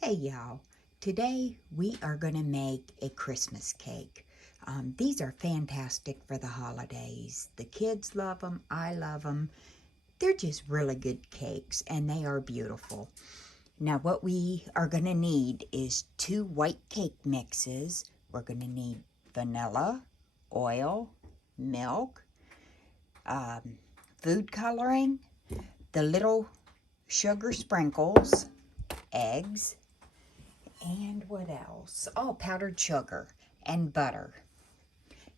Hey y'all, today we are going to make a Christmas cake. These are fantastic for the holidays. The kids love them, I love them. They're just really good cakes and they are beautiful. Now what we are going to need is 2 white cake mixes. We're going to need vanilla, oil, milk, food coloring, the little sugar sprinkles, eggs, and what else? Oh, powdered sugar and butter.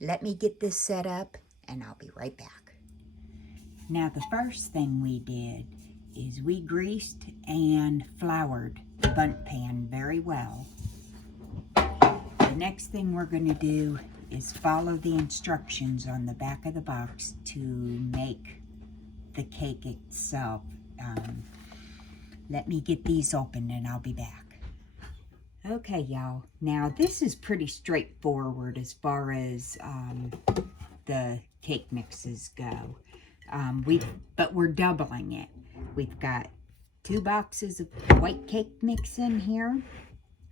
Let me get this set up and I'll be right back. Now the first thing we did is we greased and floured the bundt pan very well. The next thing we're going to do is follow the instructions on the back of the box to make the cake itself. Let me get these open and I'll be back. Okay, y'all. Now, this is pretty straightforward as far as the cake mixes go. But we're doubling it. We've got 2 boxes of white cake mix in here.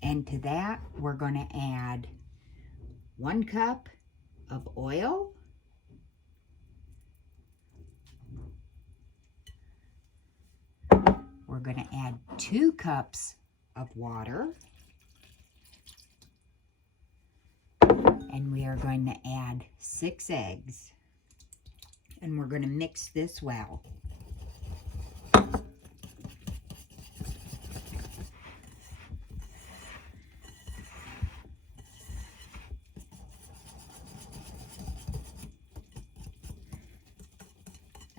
And to that, we're going to add 1 cup of oil. We're going to add 2 cups of water. And we are going to add 6 eggs. And we're going to mix this well.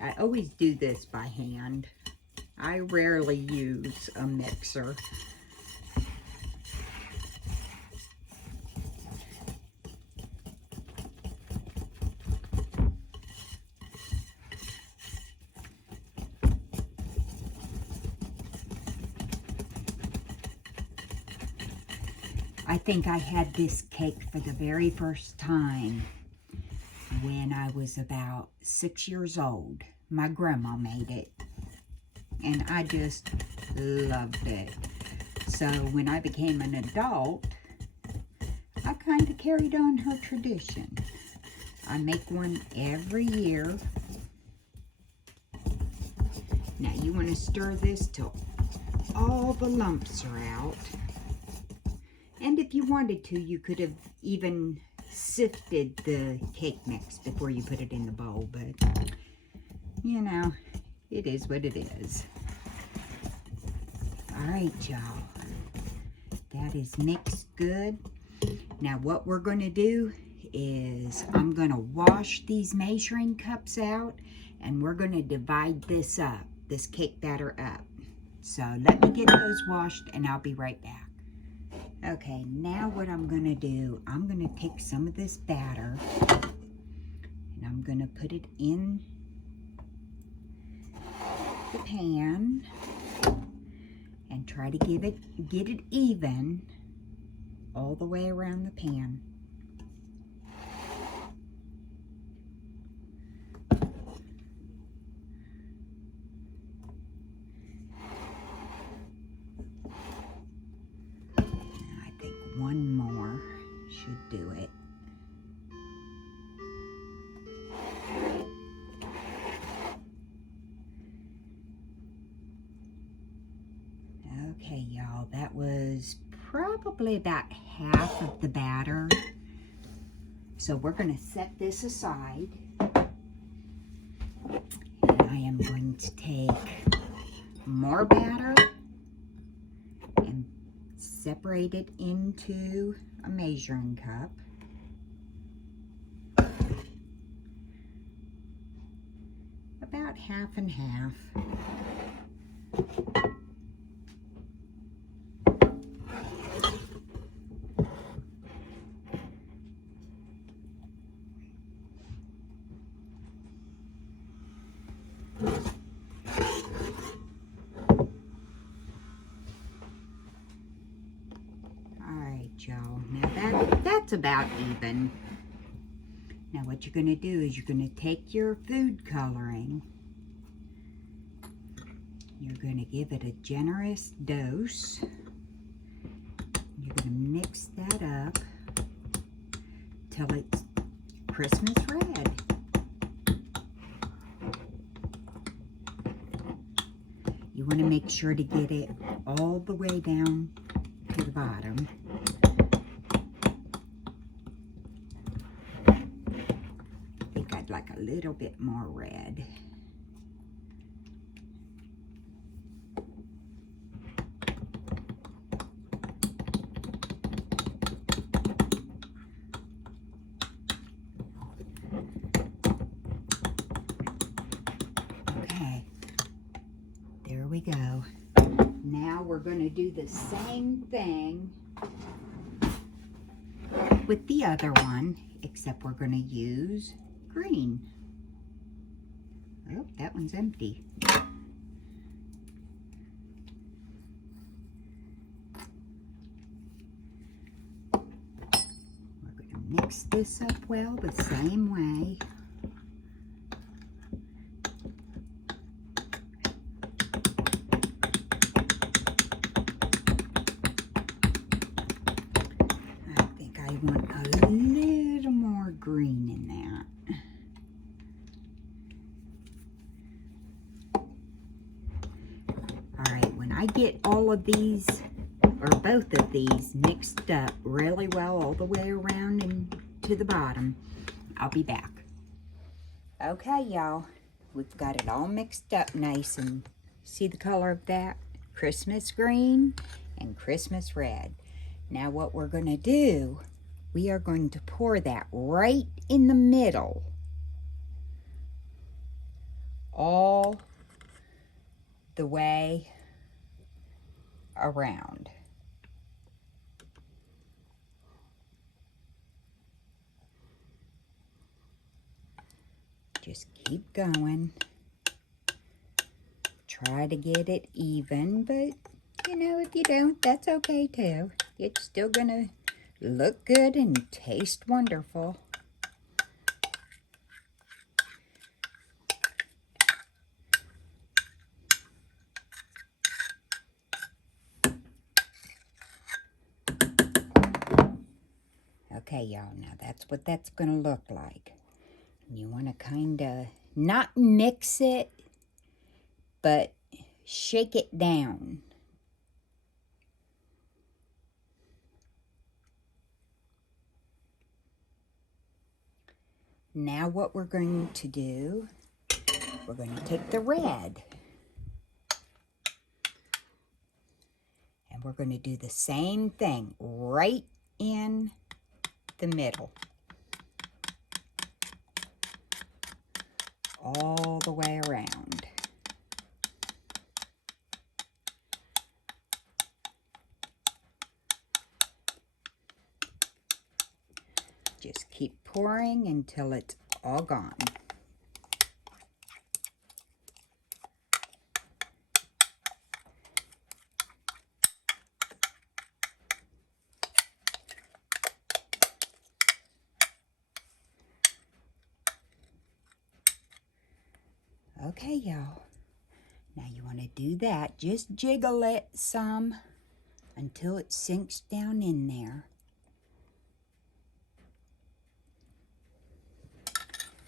I always do this by hand. I rarely use a mixer. I think I had this cake for the very first time when I was about 6 years old. My grandma made it, and I just loved it. So when I became an adult, I kind of carried on her tradition. I make one every year. Now you want to stir this till all the lumps are out. And if you wanted to, you could have even sifted the cake mix before you put it in the bowl, but you know, it is what it is. All right, y'all. That is mixed good. Now what we're going to do is I'm going to wash these measuring cups out and we're going to divide this up, this cake batter up. So let me get those washed and I'll be right back. Okay, now what I'm going to do, I'm going to take some of this batter and I'm going to put it in the pan and try to get it even all the way around the pan. I think one more should do it. Okay, y'all, that was probably about half of the batter. So we're going to set this aside. And I am going to take more batter and separate it into a measuring cup. About half and half. Y'all. Now that's about even. Now what you're going to do is you're going to take your food coloring. You're going to give it a generous dose. You're going to mix that up till it's Christmas red. You want to make sure to get it all the way down to the bottom. I think I'd like a little bit more red. Okay, there we go. Now we're going to do the same thing with the other one, except we're going to use green. Oh, that one's empty. We're going to mix this up well the same way. I want a little more green in that. All right, when I get all of these, or both of these, mixed up really well all the way around and to the bottom, I'll be back. Okay, y'all, we've got it all mixed up nice, and see the color of that? Christmas green and Christmas red. Now what we're going to do, we are going to pour that right in the middle, all the way around. Just keep going. Try to get it even, but you know, if you don't, that's okay too. It's still gonna look good and taste wonderful. Okay, y'all, now that's what that's gonna look like. You wanna kinda not mix it, but shake it down. Now what we're going to do, we're going to take the red and we're going to do the same thing right in the middle. All the way around. Just keep pouring until it's all gone. Okay, y'all. Now you want to do that. Just jiggle it some until it sinks down in there.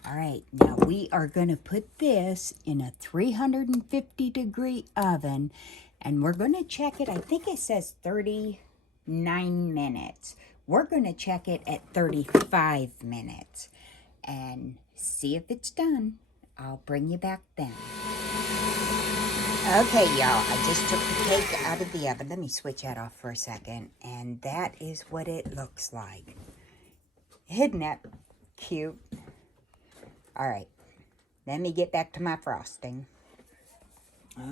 All right, now we are going to put this in a 350-degree oven, and we're going to check it. I think it says 39 minutes. We're going to check it at 35 minutes and see if it's done. I'll bring you back then. Okay, y'all, I just took the cake out of the oven. Let me switch that off for a second, and that is what it looks like. Isn't that cute? All right, let me get back to my frosting.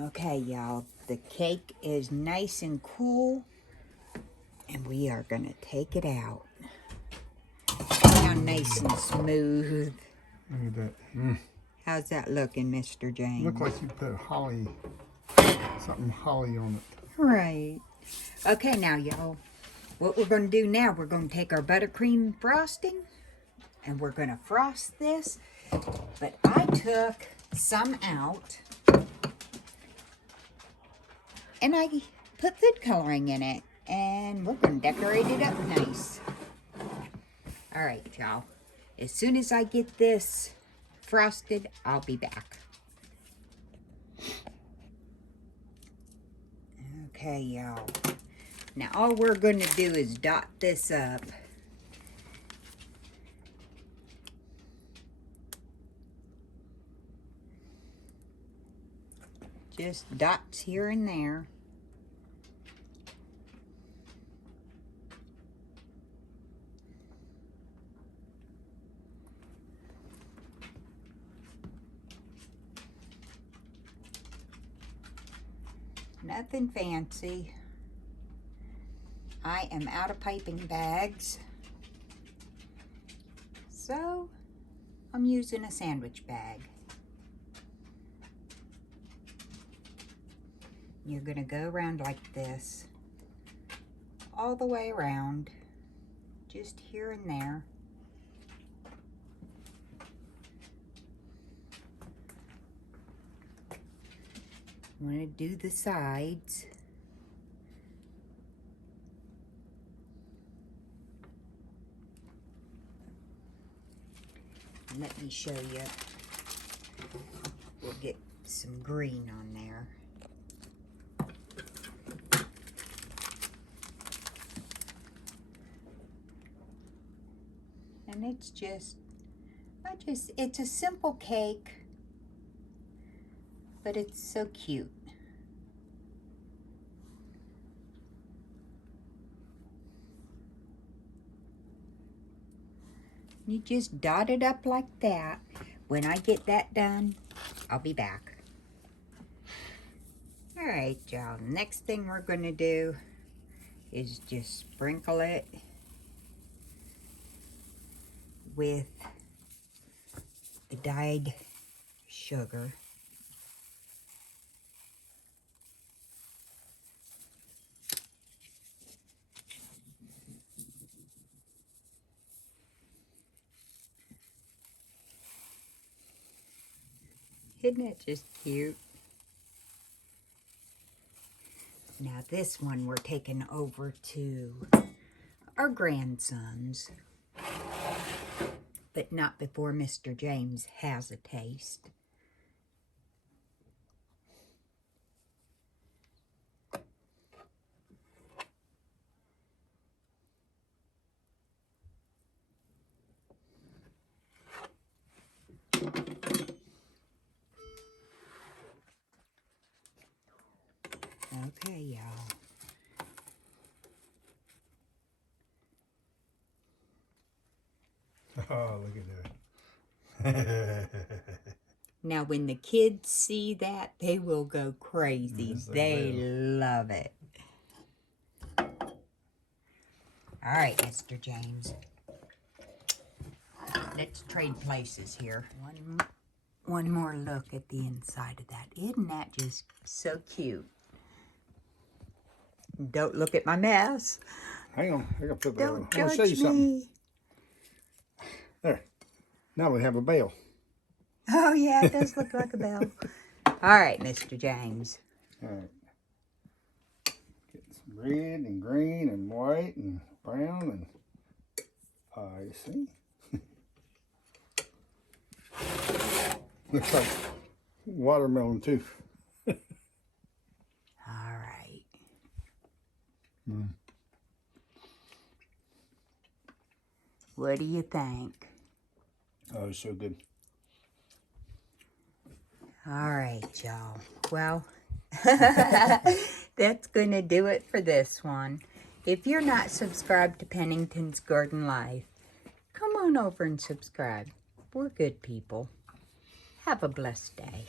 Okay, y'all, the cake is nice and cool, and we are gonna take it out. Now nice and smooth. Look at that. How's that looking, Mr. James? Look like you put holly, something holly on it. Right. Okay, now, y'all, what we're gonna do now, we're gonna take our buttercream frosting, and we're gonna frost this. But I took some out and I put food coloring in it. And we're going to decorate it up nice. All right, y'all. As soon as I get this frosted, I'll be back. Okay, y'all. Now all we're going to do is dot this up. Just dots here and there. Nothing fancy. I am out of piping bags, so I'm using a sandwich bag. You're gonna go around like this, all the way around, just here and there. I'm gonna do the sides. Let me show you. We'll get some green on there. And it's it's a simple cake, but it's so cute. You just dot it up like that. When I get that done, I'll be back. All right, y'all. Next thing we're going to do is just sprinkle it with the dyed sugar. Isn't it just cute? Now this one we're taking over to our grandsons, but not before Mr. James has a taste. Okay, y'all. Oh, look at that. Now, when the kids see that, they will go crazy. Yes, they will. love it. All right, Mr. James. Let's trade places here. One more look at the inside of that. Isn't that just so cute? Don't look at my mess. Hang on, I gotta flip it over. Don't I wanna judge show you something. me. There. Now we have a bell. Oh, yeah, it does look like a bell. All right, Mr. James. All right. Getting some red and green and white and brown and I see. Looks like watermelon too. All right. Mm. What do you think? Oh, it's so good. All right, y'all. Well, that's going to do it for this one. If you're not subscribed to Pennington's Garden Life, come on over and subscribe. We're good people. Have a blessed day.